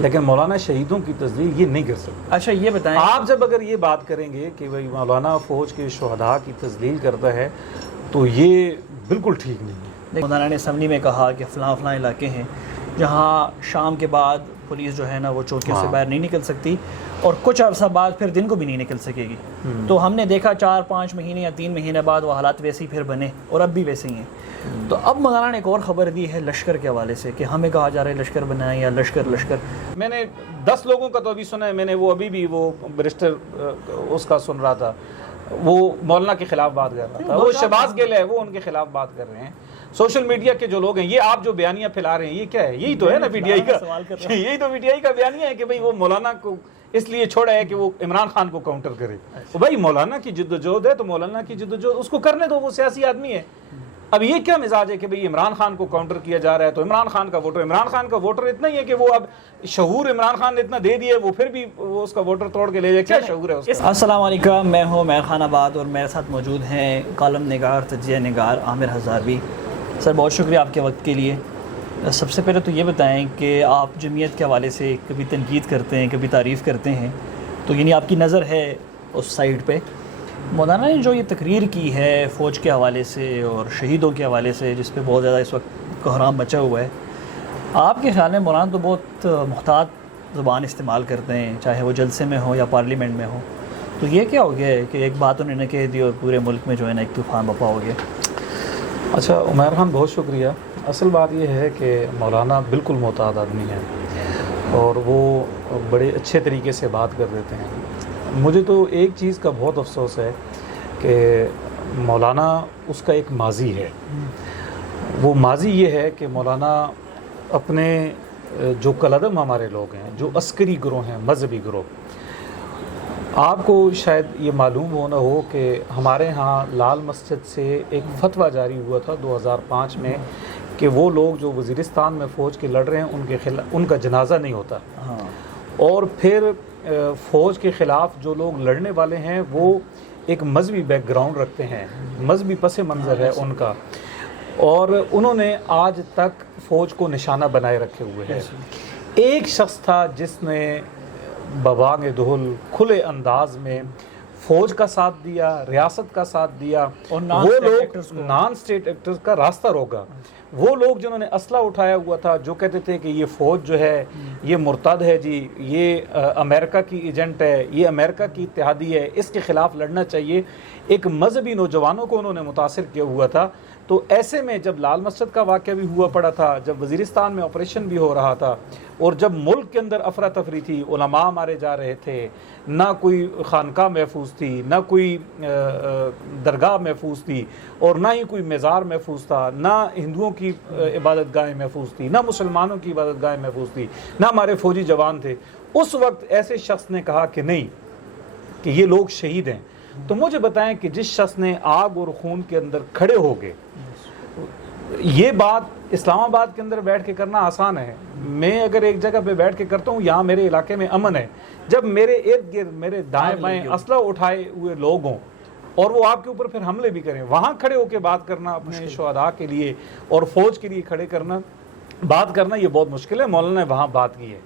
لیکن مولانا شہیدوں کی تذلیل یہ نہیں کر سکتا۔ اچھا یہ بتائیں، آپ جب اگر یہ بات کریں گے کہ بھائی مولانا فوج کے شہداء کی تذلیل کرتا ہے تو یہ بالکل ٹھیک نہیں ہے۔ مولانا نے اسمبلی میں کہا کہ فلاں فلاں علاقے ہیں جہاں شام کے بعد پولیس جو ہے نا وہ چوکیوں سے باہر نہیں نکل سکتی اور کچھ عرصہ بعد پھر دن کو بھی نہیں نکل سکے گی۔ تو ہم نے دیکھا 4-5 مہینے یا 3 مہینے بعد وہ حالات ویسے ہی پھر بنے اور اب بھی ویسے ہی ہیں۔ تو اب مولانا نے ایک اور خبر دی ہے لشکر کے حوالے سے کہ ہمیں کہا جا رہا ہے لشکر بنائیں یا لشکر۔ میں نے 10 لوگوں کا تو ابھی سنا ہے، میں نے وہ ابھی بھی وہ برسٹر اس کا سن رہا تھا، وہ مولانا کے خلاف بات کر رہا تھا، وہ شہباز گل ہے، وہ ان کے خلاف بات کر رہے ہیں۔ سوشل میڈیا کے جو لوگ ہیں، یہ آپ جو بیانیہ پھیلا رہے ہیں یہ کیا ہے؟ یہی تو ہے نا پی ٹی آئی کا، یہی تو پی ٹی آئی کا بیانیہ ہے کہ بھئی وہ مولانا کو اس لیے چھوڑا ہے کہ وہ عمران خان کو کاؤنٹر کرے۔ بھائی مولانا کی جدوجہد ہے تو مولانا کی جدوجہد اس کو کرنے دو، وہ سیاسی آدمی ہے۔ اب یہ کیا مزاج ہے کہ بھئی عمران خان کو کاؤنٹر کیا جا رہا ہے تو عمران خان کا ووٹر اتنا ہی ہے کہ وہ اب شعور عمران خان نے اتنا دے دیا ہے، وہ پھر بھی وہ اس کا ووٹر توڑ کے لے جائے، کیا شعور ہے اس کا؟ السلام علیکم، میں ہوں میر خان آباد اور میرے ساتھ موجود ہیں کالم نگار تجزیہ نگار عامر ہزاروی۔ سر بہت شکریہ آپ کے وقت کے لیے۔ سب سے پہلے تو یہ بتائیں کہ آپ جمعیت کے حوالے سے کبھی تنقید کرتے ہیں کبھی تعریف کرتے ہیں، تو یعنی آپ کی نظر ہے اس سائٹ پہ۔ مولانا نے جو یہ تقریر کی ہے فوج کے حوالے سے اور شہیدوں کے حوالے سے، جس پہ بہت زیادہ اس وقت کوہرام مچا ہوا ہے، آپ کے خیال میں مولانا تو بہت محتاط زبان استعمال کرتے ہیں، چاہے وہ جلسے میں ہو یا پارلیمنٹ میں ہو، تو یہ کیا ہو گیا ہے کہ ایک بات انہوں نے کہہ دی اور پورے ملک میں جو ہے نا ایک طوفان بپا ہو گیا؟ اچھا عمیر خان بہت شکریہ۔ اصل بات یہ ہے کہ مولانا بالکل محتاط آدمی ہے اور وہ بڑے اچھے طریقے سے بات کر دیتے ہیں۔ مجھے تو ایک چیز کا بہت افسوس ہے کہ مولانا اس کا ایک ماضی ہے، وہ ماضی یہ ہے کہ مولانا اپنے جو کالعدم ہمارے لوگ ہیں، جو عسکری گروہ ہیں، مذہبی گروہ، آپ کو شاید یہ معلوم ہو نہ ہو کہ ہمارے ہاں لال مسجد سے ایک فتویٰ جاری ہوا تھا 2005 میں کہ وہ لوگ جو وزیرستان میں فوج کے لڑ رہے ہیں ان کا جنازہ نہیں ہوتا، اور پھر فوج کے خلاف جو لوگ لڑنے والے ہیں وہ ایک مذہبی بیک گراؤنڈ رکھتے ہیں، مذہبی پس منظر ہے ان کا، اور انہوں نے آج تک فوج کو نشانہ بنائے رکھے ہوئے ہیں۔ ایک شخص تھا جس نے ببانگ دہل کھلے انداز میں فوج کا ساتھ دیا، ریاست کا ساتھ دیا، اور وہ لوگ نان سٹیٹ ایکٹرز کا راستہ روکا۔ وہ لوگ جنہوں نے اسلحہ اٹھایا ہوا تھا، جو کہتے تھے کہ یہ فوج جو ہے یہ مرتد ہے جی، یہ امریکہ کی ایجنٹ ہے، یہ امریکہ کی اتحادی ہے، اس کے خلاف لڑنا چاہیے، ایک مذہبی نوجوانوں کو انہوں نے متاثر کیا ہوا تھا۔ تو ایسے میں جب لال مسجد کا واقعہ بھی ہوا پڑا تھا، جب وزیرستان میں آپریشن بھی ہو رہا تھا، اور جب ملک کے اندر افراتفری تھی، علماء مارے جا رہے تھے، نہ کوئی خانقاہ محفوظ تھی، نہ کوئی درگاہ محفوظ تھی، اور نہ ہی کوئی مزار محفوظ تھا، نہ ہندوؤں کی عبادت گاہیں محفوظ تھی، نہ مسلمانوں کی عبادت گاہیں محفوظ تھی، نہ ہمارے فوجی جوان تھے، اس وقت ایسے شخص نے کہا کہ نہیں، کہ یہ لوگ شہید ہیں۔ تو مجھے بتائیں کہ جس شخص نے آگ اور خون کے اندر کھڑے ہو گئے، یہ بات اسلام آباد کے اندر بیٹھ کے کرنا آسان ہے۔ میں اگر ایک جگہ پہ بیٹھ کے کرتا ہوں، یہاں میرے علاقے میں امن ہے، جب میرے ارد گرد میرے دائیں بائیں اسلحہ اٹھائے ہوئے لوگ ہوں اور وہ آپ کے اوپر پھر حملے بھی کریں، وہاں کھڑے ہو کے بات کرنا اپنے شہداء کے لیے اور فوج کے لیے کھڑے کرنا، بات کرنا، یہ بہت مشکل ہے۔ مولانا نے وہاں بات کی ہے۔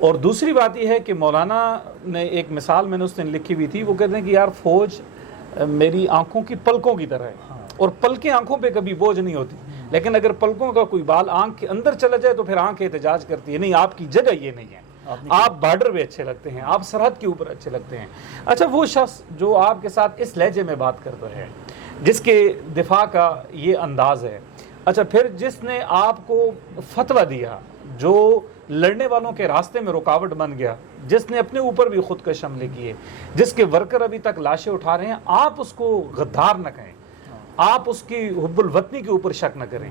اور دوسری بات یہ ہے کہ مولانا نے ایک مثال میں نے اس دن لکھی ہوئی تھی، وہ کہتے ہیں کہ یار فوج میری آنکھوں کی پلکوں کی طرح ہے، اور پلکیں آنکھوں پہ کبھی بوجھ نہیں ہوتی، لیکن اگر پلکوں کا کوئی بال آنکھ کے اندر چلا جائے تو پھر آنکھ احتجاج کرتی ہے، نہیں آپ کی جگہ یہ نہیں ہے، آپ بارڈر پہ اچھے لگتے ہیں، آپ سرحد کے اوپر اچھے لگتے ہیں۔ اچھا وہ شخص جو آپ کے ساتھ اس لہجے میں بات کرتا ہے، جس کے دفاع کا یہ انداز ہے، اچھا پھر جس نے آپ کو فتویٰ دیا، جو لڑنے والوں کے راستے میں رکاوٹ بن گیا، جس نے اپنے اوپر بھی خودکش حملے کیے، جس کے ورکر ابھی تک لاشیں اٹھا رہے ہیں، آپ اس کو غدار نہ کہیں، آپ اس کی حب الوطنی کے اوپر شک نہ کریں،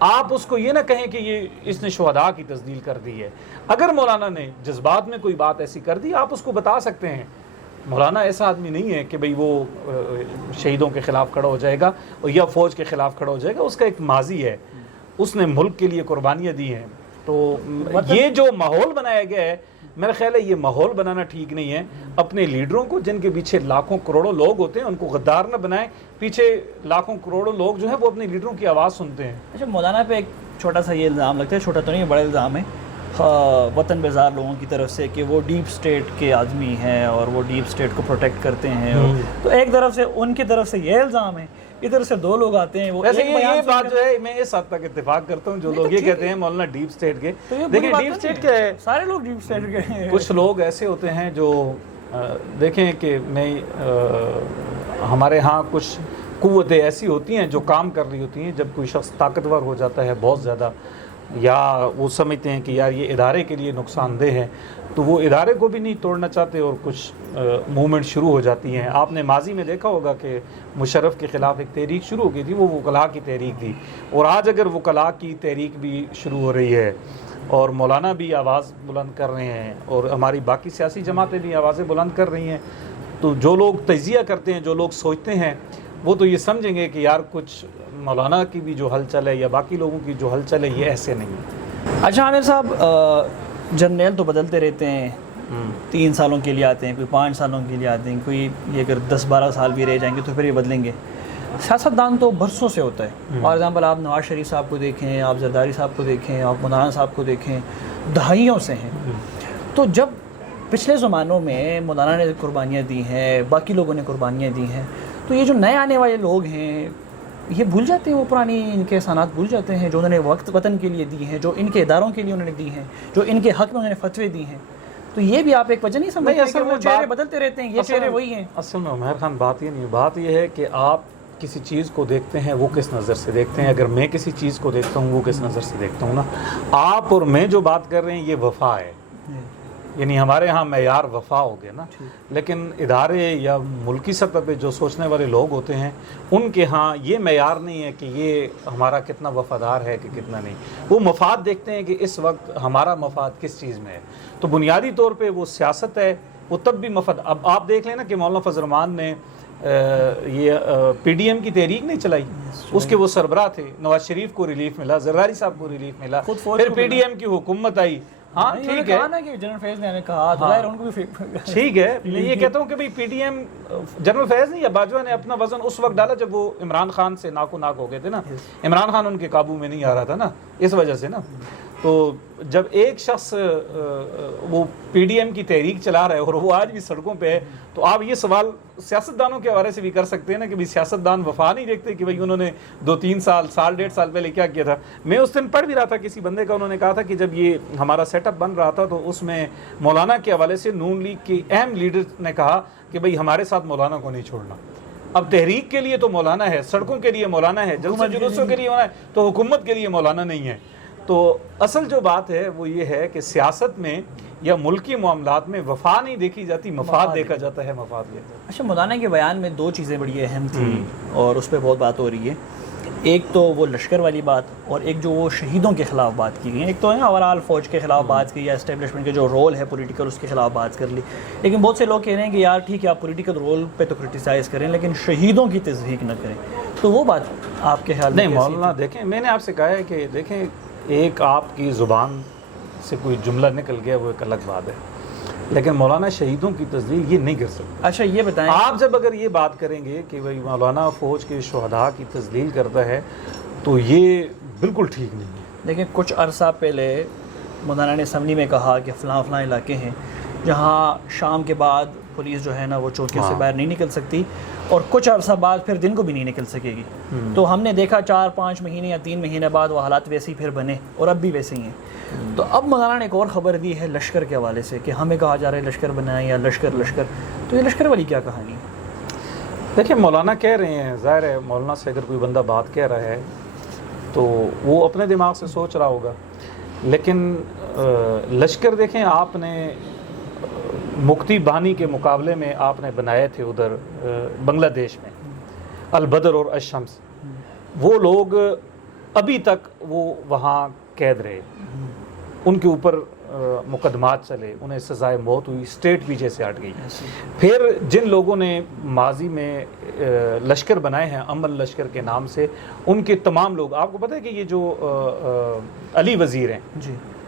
آپ اس کو یہ نہ کہیں کہ یہ اس نے شہداء کی تذلیل کر دی ہے۔ اگر مولانا نے جذبات میں کوئی بات ایسی کر دی، آپ اس کو بتا سکتے ہیں۔ مولانا ایسا آدمی نہیں ہے کہ بھئی وہ شہیدوں کے خلاف کھڑا ہو جائے گا یا فوج کے خلاف کھڑا ہو جائے گا، اس کا ایک ماضی ہے، اس نے ملک کے لیے قربانیاں دی ہیں۔ تو یہ جو ماحول بنایا گیا ہے، میرا خیال ہے یہ ماحول بنانا ٹھیک نہیں ہے۔ اپنے لیڈروں کو، جن کے پیچھے لاکھوں کروڑوں لوگ ہوتے ہیں، ان کو غدار نہ بنائیں۔ پیچھے لاکھوں کروڑوں لوگ جو ہیں وہ اپنے لیڈروں کی آواز سنتے ہیں۔ اچھا مولانا پہ ایک چھوٹا سا یہ الزام لگتا ہے، چھوٹا تو نہیں، بڑا الزام ہے، وطن بیزار لوگوں کی طرف سے کہ وہ ڈیپ اسٹیٹ کے آدمی ہیں اور وہ ڈیپ اسٹیٹ کو پروٹیکٹ کرتے ہیں. تو ایک طرف سے ان کی طرف سے یہ الزام ہے, ادھر سے دو لوگ آتے ہیں. ویسے یہ بات جو ہے میں اس حد تک اتفاق کرتا ہوں جو لوگ یہ کہتے ہیں مولانا ڈیپ اسٹیٹ کے. دیکھیں ڈیپ اسٹیٹ کیا ہے, سارے لوگ ڈیپ اسٹیٹ کے ہیں. کچھ لوگ ایسے ہوتے ہیں جو دیکھیں کہ میں ہمارے ہاں کچھ قوتیں ایسی ہوتی ہیں جو کام کر رہی ہوتی ہیں. جب کوئی شخص طاقتور ہو جاتا ہے بہت زیادہ, یا وہ سمجھتے ہیں کہ یار یہ ادارے کے لیے نقصان دہ ہے, تو وہ ادارے کو بھی نہیں توڑنا چاہتے اور کچھ موومنٹ شروع ہو جاتی ہیں. آپ نے ماضی میں دیکھا ہوگا کہ مشرف کے خلاف ایک تحریک شروع ہو گئی تھی, وہ وکلاء کی تحریک تھی. اور آج اگر وکلاء کی تحریک بھی شروع ہو رہی ہے اور مولانا بھی آواز بلند کر رہے ہیں اور ہماری باقی سیاسی جماعتیں بھی آوازیں بلند کر رہی ہیں, تو جو لوگ تجزیہ کرتے ہیں, جو لوگ سوچتے ہیں, وہ تو یہ سمجھیں گے کہ یار کچھ مولانا کی بھی جو ہلچل ہے یا باقی لوگوں کی جو ہلچل ہے یہ ایسے نہیں ہے. اچھا عامر صاحب, جرنیل تو بدلتے رہتے ہیں, 3 سالوں کے لیے آتے ہیں, کوئی 5 سالوں کے لیے آتے ہیں, کوئی یہ اگر 10-12 سال بھی رہ جائیں گے تو پھر یہ بدلیں گے. سیاستدان تو برسوں سے ہوتا ہے. فار ایگزامپل آپ نواز شریف صاحب کو دیکھیں, آپ زرداری صاحب کو دیکھیں, آپ مولانا صاحب کو دیکھیں, دہائیوں سے ہیں. تو جب پچھلے زمانوں میں مولانا نے قربانیاں دی ہیں, باقی لوگوں نے قربانیاں دی ہیں, تو یہ جو نئے آنے والے لوگ ہیں یہ بھول جاتے ہیں, وہ پرانی ان کے احسانات بھول جاتے ہیں جو انہوں نے وقت وطن کے لیے دی ہیں, جو ان کے اداروں کے لیے انہوں نے دی ہیں, جو ان کے حق میں انہوں نے فتوے دی ہیں. تو یہ بھی آپ ایک وجہ نہیں سمجھتے کہ وہ چہرے بدلتے رہتے ہیں, یہ چہرے وہی ہیں. اصل میں عمیر خان بات یہ نہیں, بات یہ ہے کہ آپ کسی چیز کو دیکھتے ہیں وہ کس نظر سے دیکھتے ہیں. اگر میں کسی چیز کو دیکھتا ہوں وہ کس نظر سے دیکھتا ہوں نا. آپ اور میں جو بات کر رہے ہیں یہ وفا ہے, یعنی ہمارے ہاں معیار وفا ہو گیا نا. لیکن ادارے یا ملکی سطح پہ جو سوچنے والے لوگ ہوتے ہیں ان کے ہاں یہ معیار نہیں ہے کہ یہ ہمارا کتنا وفادار ہے کہ کتنا نہیں. وہ مفاد دیکھتے ہیں کہ اس وقت ہمارا مفاد کس چیز میں ہے. تو بنیادی طور پہ وہ سیاست ہے, وہ تب بھی مفاد. اب آپ دیکھ لیں نا کہ مولانا فضل الرحمان نے یہ پی ڈی ایم کی تحریک نہیں چلائی, اس کے وہ سربراہ تھے. نواز شریف کو ریلیف ملا, زرداری صاحب کو ریلیف ملا, پھر پی ڈی ایم کی حکومت آئی. ہاں ٹھیک ہے, جنرل فیض نے کہا ان کو بھی ٹھیک ہے. میں یہ کہتا ہوں کہ بھئی پی ڈی ایم, جنرل فیض نہیں یا باجوہ نے اپنا وزن اس وقت ڈالا جب وہ عمران خان سے ناکو ناک ہو گئے تھے نا. عمران خان ان کے قابو میں نہیں آ رہا تھا نا, اس وجہ سے نا. تو جب ایک شخص وہ پی ڈی ایم کی تحریک چلا رہا ہے اور وہ آج بھی سڑکوں پہ ہے, تو آپ یہ سوال سیاستدانوں کے حوالے سے بھی کر سکتے ہیں نا کہ سیاستدان وفا نہیں دیکھتے کہ بھئی انہوں نے 2-3 سال 1.5 سال پہلے کیا کیا تھا. میں اس دن پڑھ بھی رہا تھا کسی بندے کا, انہوں نے کہا تھا کہ جب یہ ہمارا سیٹ اپ بن رہا تھا تو اس میں مولانا کے حوالے سے نون لیگ کے اہم لیڈر نے کہا کہ بھئی ہمارے ساتھ مولانا کو نہیں چھوڑنا. اب تحریک کے لیے تو مولانا ہے, سڑکوں کے لیے مولانا ہے, جلسوں جلوسوں کے لیے مولانا ہے, تو حکومت کے لیے مولانا نہیں ہے. تو اصل جو بات ہے وہ یہ ہے کہ سیاست میں یا ملکی معاملات میں وفا نہیں دیکھی جاتی, مفاد دیکھا جاتا ہے, مفاد دیکھا. اچھا, مولانا کے بیان میں 2 چیزیں بڑی اہم تھیں اور اس پہ بہت بات ہو رہی ہے. ایک تو وہ لشکر والی بات, اور ایک جو وہ شہیدوں کے خلاف بات کی گئی. ایک تو ہے اوورال فوج کے خلاف بات کی یا اسٹیبلشمنٹ کے جو رول ہے پولیٹیکل اس کے خلاف بات کر لی. لیکن بہت سے لوگ کہہ رہے ہیں کہ یار ٹھیک ہے آپ پولیٹیکل رول پہ تو کرٹیسائز کریں لیکن شہیدوں کی تصدیق نہ کریں. تو وہ بات آپ کے خیال میں نہیں مولانا دیکھیں, میں نے آپ سے کہا ہے کہ دیکھیں ایک آپ کی زبان سے کوئی جملہ نکل گیا وہ ایک الگ بات ہے, لیکن مولانا شہیدوں کی تصدیق یہ نہیں کر سکتا. اچھا یہ بتائیں, آپ جب اگر یہ بات کریں گے کہ بھئی مولانا فوج کے شہداء کی تذلیل کرتا ہے تو یہ بالکل ٹھیک نہیں ہے. دیکھیں کچھ عرصہ پہلے مولانا نے اسمبلی میں کہا کہ فلاں فلاں علاقے ہیں جہاں شام کے بعد پولیس جو ہے نا وہ چوکیوں سے باہر نہیں نکل سکتی, اور کچھ عرصہ بعد پھر دن کو بھی نہیں نکل سکے گی. تو ہم نے دیکھا 4-5 مہینے یا 3 مہینے بعد وہ حالات ویسے ہی پھر بنے اور اب بھی ویسے ہی ہیں. تو اب مولانا نے ایک اور خبر دی ہے لشکر کے حوالے سے کہ ہمیں کہا جا رہا ہے لشکر بنائیں یا لشکر. تو یہ لشکر والی کیا کہانی ہے؟ دیکھیں مولانا کہہ رہے ہیں, ظاہر ہے مولانا سے اگر کوئی بندہ بات کہہ رہا ہے تو وہ اپنے دماغ سے سوچ رہا ہوگا. لیکن لشکر دیکھیں آپ نے مکتی بانی کے مقابلے میں آپ نے بنائے تھے ادھر بنگلہ دیش میں البدر اور الشمس. وہ لوگ ابھی تک وہ وہاں قید رہے, ان کے اوپر مقدمات چلے, انہیں سزائے موت ہوئی, اسٹیٹ پیچھے سے ہٹ گئی. پھر جن لوگوں نے ماضی میں لشکر بنائے ہیں امن لشکر کے نام سے, ان کے تمام لوگ, آپ کو پتہ ہے کہ یہ جو علی وزیر ہیں,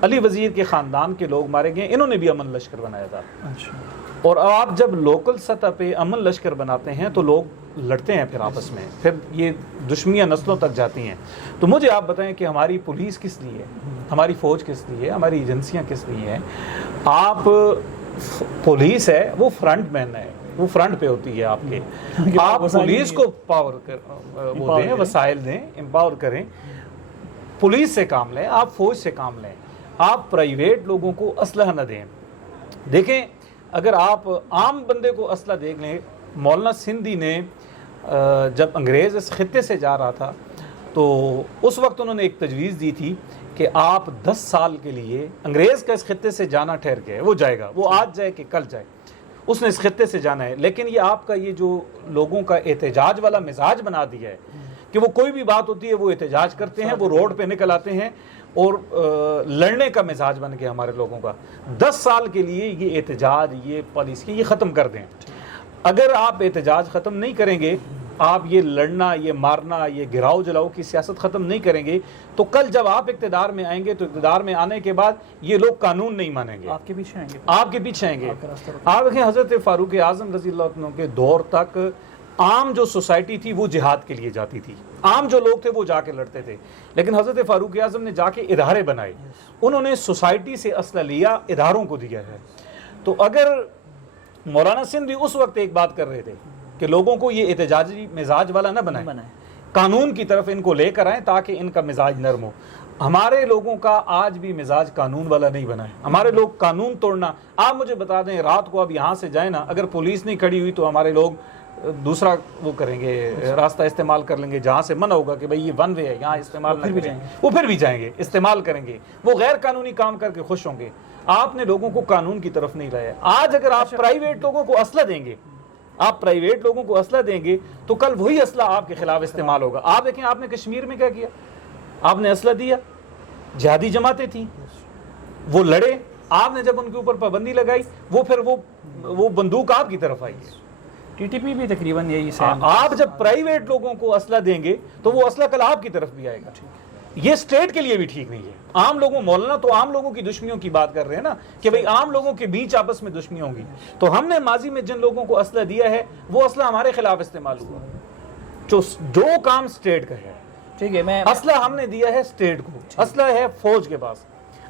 علی وزیر کے خاندان کے لوگ مارے گئے, انہوں نے بھی امن لشکر بنایا تھا. اچھا. اور آپ جب لوکل سطح پہ امن لشکر بناتے ہیں تو لوگ لڑتے ہیں پھر آپس میں, پھر یہ دشمنیاں نسلوں تک جاتی ہیں. تو مجھے آپ بتائیں کہ ہماری پولیس کس لیے ہے, ہماری فوج کس لیے ہے, ہماری ایجنسیاں کس لیے ہیں؟ آپ پولیس ہے وہ فرنٹ مین ہے, وہ فرنٹ پہ ہوتی ہے آپ کے. آپ پولیس کو پاور وہ دیں, وسائل دیں, امپاور کریں, پولیس سے کام لیں, آپ فوج سے کام لیں. آپ پرائیویٹ لوگوں کو اسلحہ نہ دیں. دیکھیں اگر آپ عام بندے کو اسلحہ دیکھ لیں, مولانا سندھی نے جب انگریز اس خطے سے جا رہا تھا تو اس وقت انہوں نے ایک تجویز دی تھی کہ آپ 10 سال کے لیے, انگریز کا اس خطے سے جانا ٹھہر گیا ہے, وہ جائے گا, وہ آج جائے کہ کل جائے, اس نے اس خطے سے جانا ہے. لیکن یہ آپ کا یہ جو لوگوں کا احتجاج والا مزاج بنا دیا ہے کہ وہ کوئی بھی بات ہوتی ہے وہ احتجاج کرتے ہیں, وہ روڈ پہ نکل آتے ہیں, اور لڑنے کا مزاج بن گیا ہمارے لوگوں کا. 10 سال کے لیے یہ احتجاج, یہ پالیسی, یہ ختم کر دیں. اگر آپ احتجاج ختم نہیں کریں گے, آپ یہ لڑنا, یہ مارنا, یہ گراؤ جلاؤ کی سیاست ختم نہیں کریں گے, تو کل جب آپ اقتدار میں آئیں گے تو اقتدار میں آنے کے بعد یہ لوگ قانون نہیں مانیں گے, آپ کے پیچھے آئیں گے, آپ کے پیچھے آئیں گے. آپ دیکھیں حضرت فاروق اعظم رضی اللہ عنہ کے دور تک عام جو سوسائٹی تھی وہ جہاد کے لیے جاتی تھی, عام جو لوگ تھے وہ جا کے لڑتے تھے. لیکن حضرت فاروق اعظم نے جا کے ادارے بنائے, انہوں نے سوسائٹی سے اسلحہ لیا, اداروں کو دیا ہے. تو اگر مولانا سندھ بھی اس وقت ایک بات کر رہے تھے کہ لوگوں کو یہ احتجاجی مزاج والا نہ بنائیں, قانون کی طرف ان کو لے کر آئیں تاکہ ان کا مزاج نرم ہو. ہمارے لوگوں کا آج بھی مزاج قانون والا نہیں بنا ہے. ہمارے لوگ قانون توڑنا, آپ مجھے بتا دیں رات کو اب یہاں سے جائیں نا, اگر پولیس نہیں کھڑی ہوئی تو ہمارے لوگ دوسرا وہ کریں گے, راستہ استعمال کر لیں گے, جہاں سے منع ہوگا کہ بھئی یہ ون وے ہے, یہاں استعمال نہ کریں, وہ پھر بھی جائیں گے, استعمال کریں گے, وہ غیر قانونی کام کر کے خوش ہوں گے. آپ نے لوگوں کو قانون کی طرف نہیں لایا. آج اگر آپ پرائیویٹ لوگوں کو اسلحہ دیں گے, آپ پرائیویٹ لوگوں کو اسلحہ دیں گے تو کل وہی اسلحہ آپ کے خلاف استعمال ہوگا. آپ دیکھیں آپ نے کشمیر میں کیا کیا, آپ نے اسلحہ دیا, جہادی جماعتیں تھیں, وہ لڑے, آپ نے جب ان کے اوپر پابندی لگائی وہ پھر وہ بندوق آپ کی طرف آئی ہے. ٹی ٹی پی بھی تقریباً یہی سے. آپ جب پرائیویٹ لوگوں کو اسلحہ دیں گے تو وہ اسلحہ کل آپ کی طرف بھی آئے گا. یہ اسٹیٹ کے لیے بھی ٹھیک نہیں ہے. عام لوگوں, مولانا تو عام لوگوں کی دشمنیوں کی بات کر رہے ہیں نا کہ بھئی عام لوگوں کے بیچ آپس میں دشمنی ہوں گی. تو ہم نے ماضی میں جن لوگوں کو اسلحہ دیا ہے وہ اسلحہ ہمارے خلاف استعمال ہوا. جو کام اسٹیٹ کا ہے, ٹھیک ہے, میں اسلحہ ہم نے دیا ہے اسٹیٹ کو, اسلحہ ہے فوج کے پاس,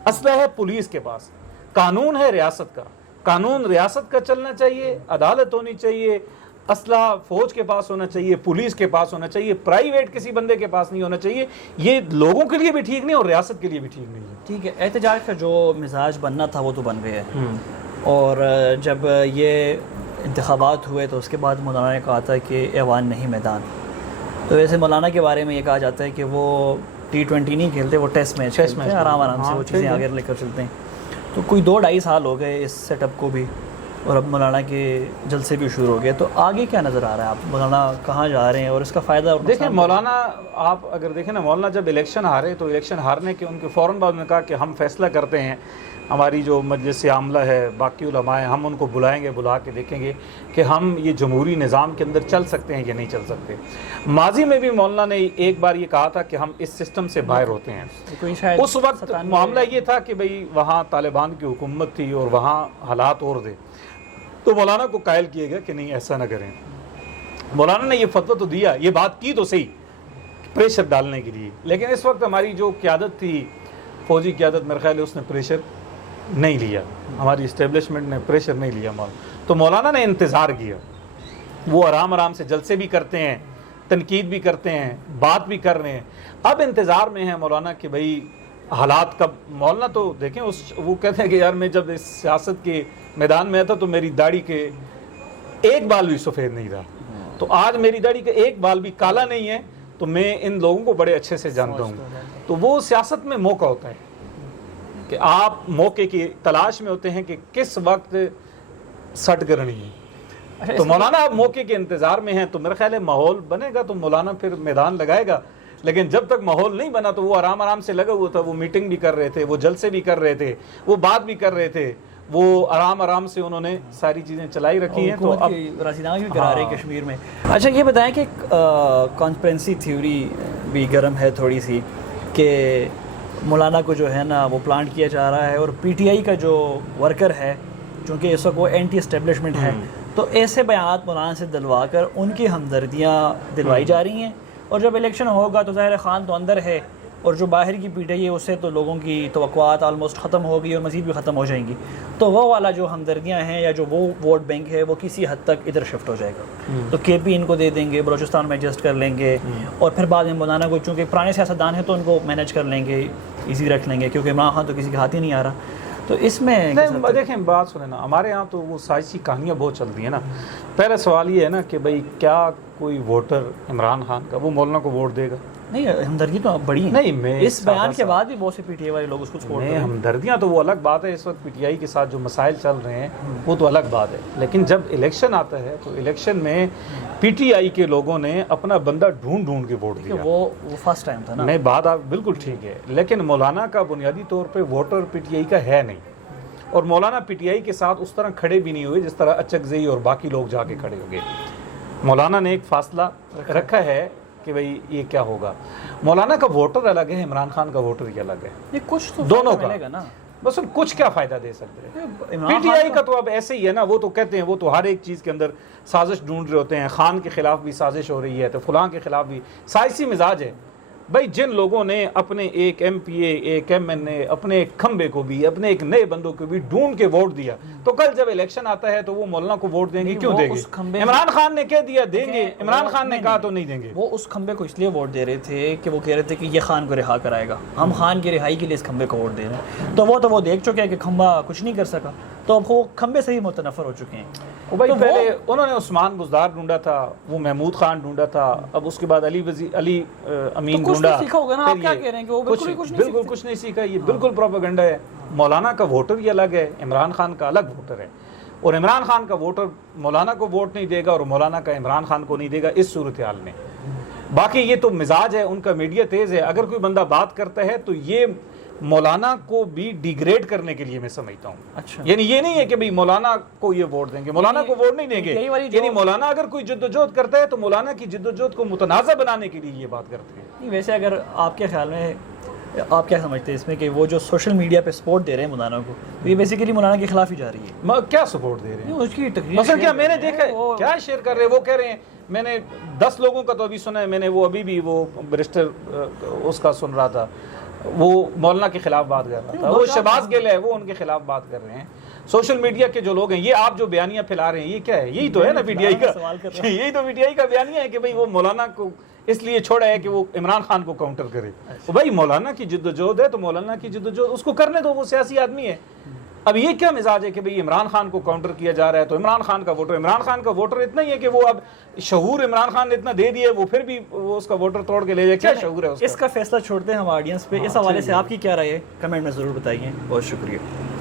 اسلحہ ہے پولیس کے پاس, قانون ہے ریاست کا, قانون ریاست کا چلنا چاہیے, عدالت ہونی چاہیے, اسلحہ فوج کے پاس ہونا چاہیے, پولیس کے پاس ہونا چاہیے, پرائیویٹ کسی بندے کے پاس نہیں ہونا چاہیے. یہ لوگوں کے لیے بھی ٹھیک نہیں اور ریاست کے لیے بھی ٹھیک نہیں ہے. ٹھیک ہے, احتجاج کا جو مزاج بننا تھا وہ تو بن گیا ہے. اور جب یہ انتخابات ہوئے تو اس کے بعد مولانا نے کہا تھا کہ ایوان نہیں میدان. تو ویسے مولانا کے بارے میں یہ کہا جاتا ہے کہ وہ T20 نہیں کھیلتے, وہ ٹیسٹ میچ کھیلتے ہیں, آرام سے وہ چیزیں آگے لے کر چلتے ہیں. تو کوئی 2-2.5 سال ہو گئے اس سیٹ اپ کو بھی, اور اب مولانا کے جلسے بھی شروع ہو گئے. تو آگے کیا نظر آ رہا ہے, آپ مولانا کہاں جا رہے ہیں اور اس کا فائدہ؟ دیکھیں مولانا, آپ اگر دیکھیں نا, مولانا جب الیکشن ہارے تو الیکشن ہارنے کے ان کے فوراً بعد نے کہا کہ ہم فیصلہ کرتے ہیں, ہماری جو مجلس عاملہ ہے, باقی علماء ہیں, ہم ان کو بلائیں گے, بلا کے دیکھیں گے کہ ہم یہ جمہوری نظام کے اندر چل سکتے ہیں یا نہیں چل سکتے. ماضی میں بھی مولانا نے ایک بار یہ کہا تھا کہ ہم اس سسٹم سے باہر ہوتے ہیں. اس وقت معاملہ یہ تھا کہ بھئی وہاں طالبان کی حکومت تھی اور وہاں حالات اور تھے, تو مولانا کو قائل کیے گیا کہ نہیں ایسا نہ کریں. مولانا نے یہ فتویٰ تو دیا, یہ بات کی تو صحیح پریشر ڈالنے کے لیے, لیکن اس وقت ہماری جو قیادت تھی, فوجی قیادت, میرے خیال ہے اس نے پریشر نہیں لیا, ہماری اسٹیبلشمنٹ نے پریشر نہیں لیا. تو مولانا نے انتظار کیا, وہ آرام سے جلسے بھی کرتے ہیں, تنقید بھی کرتے ہیں, بات بھی کر رہے ہیں. اب انتظار میں ہیں مولانا کہ بھئی حالات کب. مولانا تو دیکھیں وہ کہتے ہیں کہ یار میں جب اس سیاست کے میدان میں آتا تو میری داڑھی کے ایک بال بھی سفید نہیں تھا, تو آج میری داڑھی کا ایک بال بھی کالا نہیں ہے, تو میں ان لوگوں کو بڑے اچھے سے جانتا ہوں. تو وہ سیاست میں موقع ہوتا ہے کہ آپ موقع کی تلاش میں ہوتے ہیں کہ کس وقت سٹ کرنی ہے. تو مولانا آپ موقع کے انتظار میں ہیں, تو میرا خیال ہے ماحول بنے گا تو مولانا پھر میدان لگائے گا. لیکن جب تک ماحول نہیں بنا تو وہ آرام سے لگا ہوا تھا, وہ میٹنگ بھی کر رہے تھے, وہ جلسے بھی کر رہے تھے, وہ بات بھی کر رہے تھے, وہ آرام سے انہوں نے ساری چیزیں چلائی رکھی ہیں. تو اب راسیدانہ بھی کرا رہے ہیں کشمیر میں. اچھا یہ بتائیں کہ کانسپیرنسی تھیوری بھی گرم ہے تھوڑی سی, کہ مولانا کو جو ہے نا وہ پلانٹ کیا جا رہا ہے، اور پی ٹی آئی کا جو ورکر ہے چونکہ اس وقت وہ اینٹی اسٹیبلشمنٹ ہے، تو ایسے بیانات مولانا سے دلوا کر ان کی ہمدردیاں دلوائی جا رہی ہیں. اور جب الیکشن ہوگا تو ظاہر خان تو اندر ہے، اور جو باہر کی پی ٹی آئی ہے اس سے تو لوگوں کی توقعات آلموسٹ ختم ہو گئی اور مزید بھی ختم ہو جائیں گی. تو وہ والا جو ہمدردیاں ہیں یا جو وہ ووٹ بینک ہے وہ کسی حد تک ادھر شفٹ ہو جائے گا. تو کے پی ان کو دے دیں گے، بلوچستان میں ایڈجسٹ کر لیں گے، اور پھر بعد میں مولانا کو چونکہ پرانے سیاستدان ہیں تو ان کو مینیج کر لیں گے، ایزی رکھ لیں گے، کیونکہ عمران خان تو کسی کے ہاتھ ہی نہیں آ رہا. تو اس میں دیکھیں بات سنیں نا، ہمارے ہاں تو وہ سائنسی کہانیاں بہت چلتی ہیں نا. پہلا سوال یہ ہے نا کہ بھائی کیا کوئی ووٹر عمران خان کا وہ مولانا کو ووٹ دے گا؟ نہیں، ہمدردی تو بڑی ہے. نہیں، میں اس بیان کے بعد بھی بہت سے پی ٹی آئی والے لوگ اس کو سپورٹ نہیں، کریں. ہمدردیاں تو وہ الگ بات ہے. اس وقت پی ٹی آئی کے ساتھ جو مسائل چل رہے ہیں وہ تو الگ بات ہے، لیکن جب الیکشن آتا ہے تو الیکشن میں پی ٹی آئی کے لوگوں نے اپنا بندہ ڈھونڈ کے ووٹ دیا. وہ فرسٹ ٹائم تھا نا. نہیں، بات آپ بالکل ٹھیک ہے، لیکن مولانا کا بنیادی طور پہ ووٹر پی ٹی آئی کا ہے نہیں، اور مولانا پی ٹی آئی کے ساتھ اس طرح کھڑے بھی نہیں ہوئے جس طرح اچکزئی اور باقی لوگ جا کے کھڑے ہو گئے. مولانا نے ایک فاصلہ رکھا ہے کہ بھئی یہ کیا ہوگا. مولانا کا ووٹر الگ ہے، عمران خان کا ووٹر ہی الگ ہے. یہ کچھ تو دونوں کا ملے گا نا. بس کچھ کیا فائدہ دے سکتے ہیں. پی ٹی آئی کا تو اب ایسے ہی ہے نا، وہ تو کہتے ہیں وہ تو ہر ایک چیز کے اندر سازش ڈھونڈ رہے ہوتے ہیں. خان کے خلاف بھی سازش ہو رہی ہے تو فلاں کے خلاف بھی. سائنسی مزاج ہے بھائی. جن لوگوں نے اپنے ایک ایم پی اے، ایک ایم این اے، اپنے ایک کھمبے کو بھی، اپنے ایک نئے بندوں کو بھی ڈھونڈ کے ووٹ دیا، تو کل جب الیکشن آتا ہے تو وہ مولانا کو ووٹ دیں گے. کیوں دیں گے؟ عمران خان نے کہہ دیا دیں گے، عمران خان نے کہا تو نہیں دیں گے. وہ اس کھمبے کو اس لیے ووٹ دے رہے تھے کہ وہ کہہ رہے تھے کہ یہ خان کو رہا کرائے گا، ہم خان کی رہائی کے لیے اس کھمبے کو ووٹ دے رہے ہیں. تو وہ دیکھ چکے ہیں کہ کھمبا کچھ نہیں کر سکا، تو اب وہ کھمبے سے ہی متنفر ہو چکے ہیں. بھائی پہلے انہوں نے عثمان بزدار ڈھونڈا تھا، وہ محمود خان ڈھونڈا تھا، اب اس کے بعد علی امین ڈھونڈا. سیکھا ہوگا نا. آپ کیا کہہ رہے ہیں کہ وہ بالکل کچھ نہیں سیکھا. یہ بالکل پروپیگنڈا ہے. مولانا کا ووٹر یہ الگ ہے، عمران خان کا الگ ووٹر ہے، اور عمران خان کا ووٹر مولانا کو ووٹ نہیں دے گا اور مولانا کا عمران خان کو نہیں دے گا اس صورتحال میں. باقی یہ تو مزاج ہے ان کا، میڈیا تیز ہے. اگر کوئی بندہ بات کرتا ہے تو یہ مولانا کو بھی ڈیگریڈ کرنے کے لیے میں سمجھتا ہوں. اچھا، یعنی یہ نہیں ہے کہ بھئی مولانا کو یہ ووٹ دیں گے، مولانا کو ووٹ نہیں دیں گے. یعنی مولانا اگر کوئی جدوجہد کرتا ہے تو مولانا کی جدوجہد کو متنازع بنانے کے لیے یہ بات کرتے ہیں. نہیں، ویسے اگر آپ کے خیال میں آپ کیا سمجھتے ہیں اس میں کہ وہ جو سوشل میڈیا پہ سپورٹ دے رہے ہیں مولانا کو، یہ بیسیکلی مولانا کے خلاف ہی جا رہی ہے؟ کیا سپورٹ دے رہے ہیں؟ اس کی تقریر مثلا کیا میں نے دیکھا ہے کیا شیئر کر رہے ہیں؟ وہ کہہ رہے ہیں میں نے 10 لوگوں کا تو ابھی سنا ہے، میں نے وہ ابھی بھی وہ برسٹر اس کا سن رہا تھا، وہ مولانا کے خلاف بات کر رہا تھا. وہ شہباز گل ہے، وہ ان کے خلاف بات کر رہے ہیں. سوشل میڈیا کے جو لوگ ہیں، یہ آپ جو بیانیاں پھیلا رہے ہیں یہ کیا ہے؟ یہی تو ہے نا پی ٹی آئی کا، یہی تو پی ٹی آئی کا بیانیہ ہے کہ بھئی وہ مولانا کو اس لیے چھوڑا ہے کہ وہ عمران خان کو کاؤنٹر کرے. بھائی مولانا کی جدوجہد ہے تو مولانا کی جدوجہد اس کو کرنے دو، وہ سیاسی آدمی ہے. اب یہ کیا مزاج ہے کہ بھئی عمران خان کو کاؤنٹر کیا جا رہا ہے تو عمران خان کا ووٹر اتنا ہی ہے کہ وہ اب شعور عمران خان نے اتنا دے دیا وہ پھر بھی وہ اس کا ووٹر توڑ کے لے جائے. کیا شعور ہے اس کا؟ فیصلہ چھوڑتے ہیں ہم آڈینس پہ. اس حوالے سے آپ کی کیا رائے ہے؟ کمنٹ میں ضرور بتائیے. بہت شکریہ.